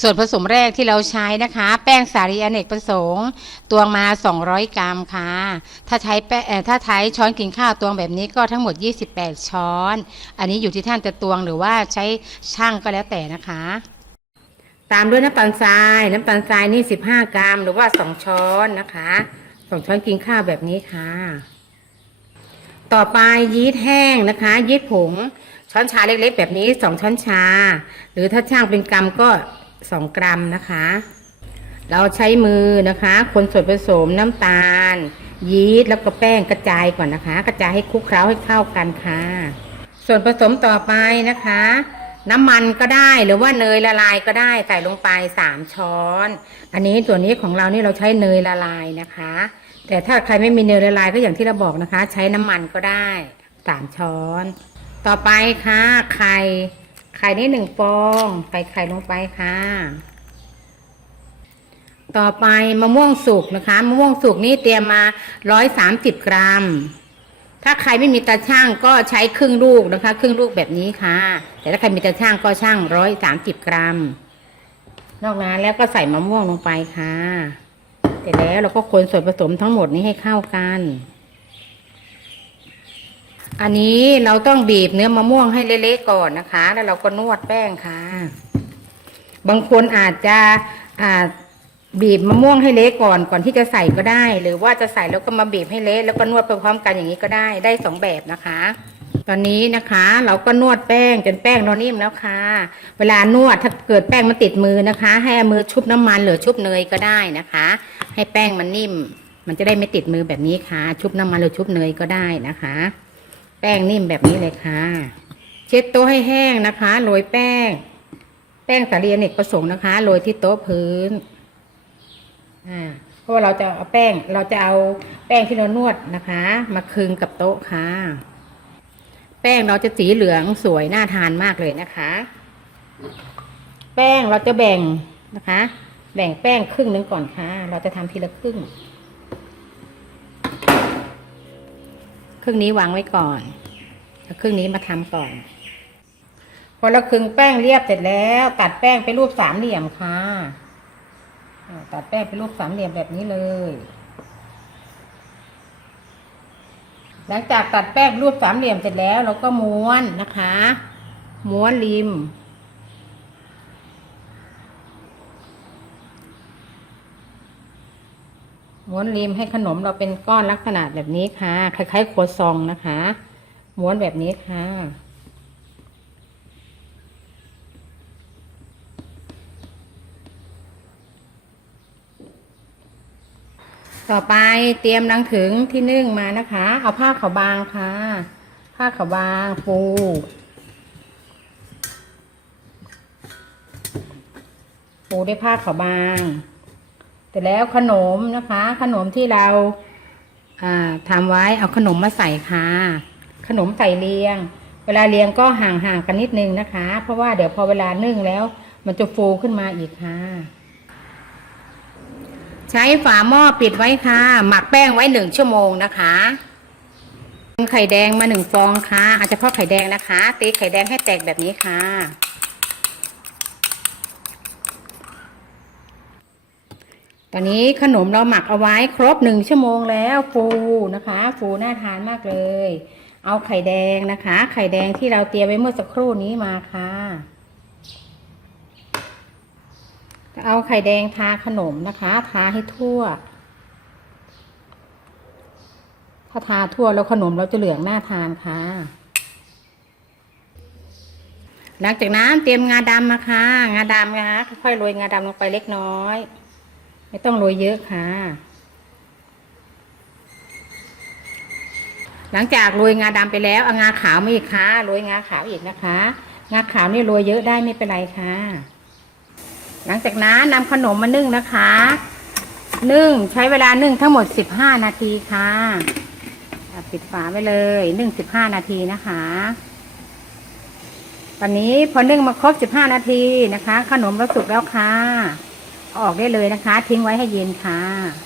ส่วนผสมแรกที่เราใช้นะคะ แป้งสาลีอเนกประสงค์ตวงมา 200 กรัมค่ะ ถ้าใช้แป้งถ้าใช้ช้อนกินข้าวตวงแบบนี้ก็ทั้งหมด 28 ช้อน อันนี้อยู่ที่ท่านจะตวงหรือว่าใช้ช่างก็แล้วแต่นะคะ ตามด้วยน้ำตาลทรายน้ำตาลทรายนี่ 15 กรัม หรือว่า 2 ช้อนนะคะสองช้อนกินข้าวแบบนี้ค่ะ ต่อไปยีสต์แห้งนะคะ ยีสต์ผงช้อนชาเล็กๆ แบบนี้ 2 ช้อนชา หรือถ้าช่างเป็นกรัมก็ 2 กรัมนะคะ เราใช้มือนะคะ คนส่วนผสมน้ำตาล ยีสต์แล้วก็แป้งกระจายก่อนนะคะ กระจายให้คลุกเคล้าให้เข้ากันค่ะ ส่วนผสมต่อไปนะคะ น้ำมันก็ได้หรือว่าเนยละลายก็ได้ใส่ลงไป3ช้อน อันนี้ตัวนี้ของเรานี่เราใช้เนยละลายนะคะ แต่ถ้าใครไม่มีเนยละลายก็อย่างที่เราบอกนะคะ ใช้น้ำมันก็ได้3ช้อน ต่อไปค่ะไข่ ไข่นี่หนึ่งฟองใส่ไข่ลงไปค่ะ ต่อไปมะม่วงสุกนะคะ มะม่วงสุกนี่เตรียมมา130กรัม ถ้าใครไม่มีตาช่างก็ใช้ครึ่งลูกนะคะ ครึ่งลูกแบบนี้ค่ะ แต่ถ้าใครมีตาช่างก็ช่าง130กรัม นอกนั้นแล้วก็ใส่มะม่วงลงไปค่ะ เสร็จแล้วเราก็คนส่วนผสมทั้งหมดนี้ให้เข้ากัน อันนี้เราต้องบีบเนื้อมะม่วงให้เละๆก่อนนะคะ แล้วเราก็นวดแป้งค่ะ บางคนอาจจะอ่าบีบมะม่วงให้เละก่อนก่อนที่จะใส่ก็ได้ หรือว่าจะใส่แล้วก็มาบีบให้เละแล้วก็นวดไปพร้อมกันอย่างนี้ก็ได้ได้สองแบบนะคะ ตอนนี้นะคะ เราก็นวดแป้งจนแป้งเรานิ่มแล้วค่ะ เวลานวดถ้าเกิดแป้งมันติดมือนะคะ ให้เอามือชุบน้ำมันหรือชุบเนยก็ได้นะคะ ให้แป้งมันนิ่ม มันจะได้ไม่ติดมือแบบนี้ค่ะ ชุบน้ำมันหรือชุบเนยก็ได้นะคะ แป้งนิ่มแบบนี้เลยค่ะ เช็ดโต๊ะให้แห้งนะคะโรยแป้ง แป้งสาลีอเนกประสงค์นะคะโรยที่โต๊ะพื้นอ่าเพราะว่าเราจะเอาแป้งเราจะเอาแป้งที่เรานวดนะคะ มาคึงกับโต๊ะค่ะ แป้งเราจะสีเหลืองสวยน่าทานมากเลยนะคะ แป้งเราจะแบ่งนะคะ แบ่งแป้งครึ่งหนึงก่อนค่ะ เราจะทำทีละครึ่ง ครึ่งนี้วางไว้ก่อนแล้วครึ่งนี้มาทำก่อน พอเราคึงแป้งเรียบเสร็จแล้ว ตัดแป้งเป็นรูปสามเหลี่ยมค่ะตัดแป้งเป็นรูปสามเหลี่ยมแบบนี้เลย หลังจากตัดแป้งรูปสามเหลี่ยมเสร็จแล้ว เราก็ม้วนนะคะ ม้วนริม ม้วนริมให้ขนมเราเป็นก้อนลักษณะแบบนี้ค่ะ คล้ายๆครัวซองนะคะ ม้วนแบบนี้ค่ะ ต่อไปเตรียมรังถึงที่นึ่งมานะคะ เอาผ้าขาวบางค่ะ ผ้าขาวบางปูปูด้วยผ้าขาวบาง แต่แล้วขนมนะคะ ขนมที่เราทำไว้เอาขนมมาใส่ค่ะ ขนมใส่เรียง เวลาเรียงก็ห่างๆกันนิดนึงนะคะ เพราะว่าเดี๋ยวพอเวลานึ่งแล้ว มันจะฟูขึ้นมาอีกค่ะ ใช้ฝาหม้อปิดไว้ค่ะ หมักแป้งไว้หนึ่งชั่วโมงนะคะไข่แดงมาหนึ่งฟองค่ะ อาจจะเพาะไข่แดงนะคะ ตีไข่แดงให้แตกแบบนี้ค่ะ ตอนนี้ขนมเราหมักเอาไว้ครบหนึ่งชั่วโมงแล้วฟูนะคะ ฟูน่าทานมากเลย เอาไข่แดงนะคะ ไข่แดงที่เราเตรียมไว้เมื่อสักครู่นี้มาค่ะ เอาไข่แดงทาขนมนะคะ ทาให้ทั่ว ถ้าทาทั่วแล้วขนมเราจะเหลืองน่าทานค่ะหลังจากนั้นเตรียมงาดำมาค่ะ งาดำนะคะค่อยๆโรยงาดำลงไปเล็กน้อย ไม่ต้องโรยเยอะค่ะ หลังจากโรยงาดำไปแล้วเอางาขาวมาอีกค่ะโรยงาขาวอีกนะคะ งาขาวนี่โรยเยอะได้ไม่เป็นไรค่ะ หลังจากนั้นนำขนมมานึ่งนะคะนึ่งใช้เวลานึ่งทั้งหมด15นาทีค่ะปิดฝาไว้เลยนึ่ง15นาทีนะคะ ตอนนี้พอนึ่งมาครบ15นาทีนะคะ ขนมเราสุกแล้วค่ะ ออกได้เลยนะคะ ทิ้งไว้ให้เย็นค่ะ